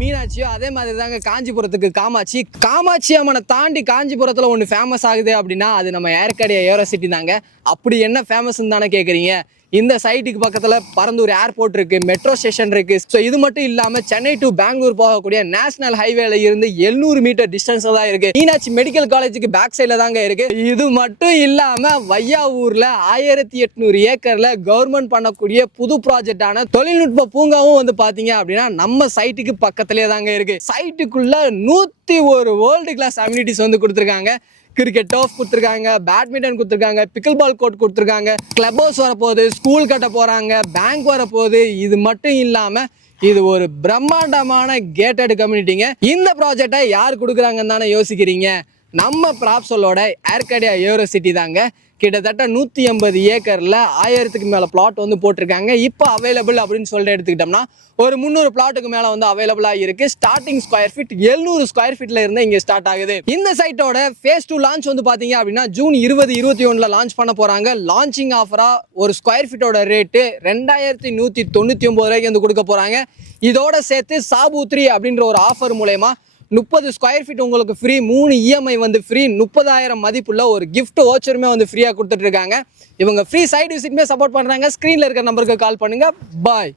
மீனாட்சியோ அதே மாதிரி தாங்க காஞ்சிபுரத்துக்கு காமாட்சி அம்மனை தாண்டி காஞ்சிபுரத்தில் ஒன்று ஃபேமஸ் ஆகுது அப்படின்னா அது நம்ம ஏர்காடியா ஏரோசிட்டி தாங்க. அப்படி என்ன ஃபேமஸ்ன்னு தானே கேட்குறீங்க. இந்த சைட்டுக்கு பக்கத்தில் பரந்தூர் ஏர்போர்ட் இருக்குது, மெட்ரோ ஸ்டேஷன் இருக்குது. ஸோ இது மட்டும் இல்லாமல் சென்னை டு பெங்களூர் போகக்கூடிய நேஷனல் ஹைவேல இருந்து 700 மீட்டர் டிஸ்டன்ஸில் தான் இருக்குது. மீனாட்சி மெடிக்கல் காலேஜுக்கு பேக் சைடில் தாங்க இருக்குது. இது மட்டும் இல்லாமல் வையாவூரில் 1800 ஏக்கரில் கவர்மெண்ட் பண்ணக்கூடிய புது ப்ராஜெக்டான தொழில்நுட்ப பூங்காவும் வந்து பார்த்தீங்க அப்படின்னா நம்ம சைட்டுக்கு பக்கத்துலேயே தாங்க இருக்குது. சைட்டுக்குள்ள 101 வேர்ல்டு கிளாஸ் அம்யூனிட்டிஸ் வந்து கொடுத்துருக்காங்க. கிரிக்கெட் டர்ஃப் கொடுத்துருக்காங்க, பேட்மிண்டன் கொடுத்துருக்காங்க, பிக்கிள் பால் கோர்ட் கொடுத்துருக்காங்க, கிளப் ஹவுஸ் வரப்போகுது, ஸ்கூல் கட்ட போகிறாங்க, பேங்க் வரப்போகுது. இது மட்டும் இல்லாமல் இது ஒரு பிரம்மாண்டமான கேட்டட் கம்யூனிட்டிங்க. இந்த ப்ராஜெக்டை யார் கொடுக்குறாங்கன்னு தானே யோசிக்கிறீங்க. நம்ம ப்ராப்சலோட ஏர்காடியா ஏரோசிட்டி தாங்க. கிட்டத்தட்ட 180 ஏக்கரில் 1000க்கு மேலே பிளாட் வந்து போட்டிருக்காங்க. இப்போ அவைலபிள் அப்படின்னு சொல்லிட்டு எடுத்துக்கிட்டோம்னா ஒரு 300 பிளாட்டுக்கு மேலே வந்து அவைலபிளாக இருக்குது. ஸ்டார்டிங் ஸ்கொயர் ஃபீட் 700 ஸ்கொயர் ஃபீட்டில் இருந்து இங்கே ஸ்டார்ட் ஆகுது. இந்த சைட்டோட ஃபேஸ் 2 லான்ச் வந்து பார்த்தீங்க அப்படின்னா ஜூன் 2021 லான்ச் பண்ண போகிறாங்க. லான்ச்சிங் ஆஃபராக ஒரு ஸ்கொயர் ஃபீட்டோட ரேட்டு 2199 ரூபாய்க்கு வந்து கொடுக்க போகிறாங்க. இதோட சேர்த்து சாபூத்ரி அப்படின்ற ஒரு ஆஃபர் மூலயமா 30 ஸ்கொயர் ஃபீட் உங்களுக்கு ஃப்ரீ, 3 இஎம்ஐ வந்து ஃப்ரீ, 30,000 மதிப்புள்ள ஒரு கிஃப்ட் வாச்சருமே வந்து ஃப்ரீயாக கொடுத்துட்டு இருக்காங்க. இவங்க ஃப்ரீ சைட் விசிட்மே சப்போர்ட் பண்ணுறாங்க. ஸ்க்ரீனில் இருக்கிற நம்பருக்கு கால் பண்ணுங்கள். பாய்.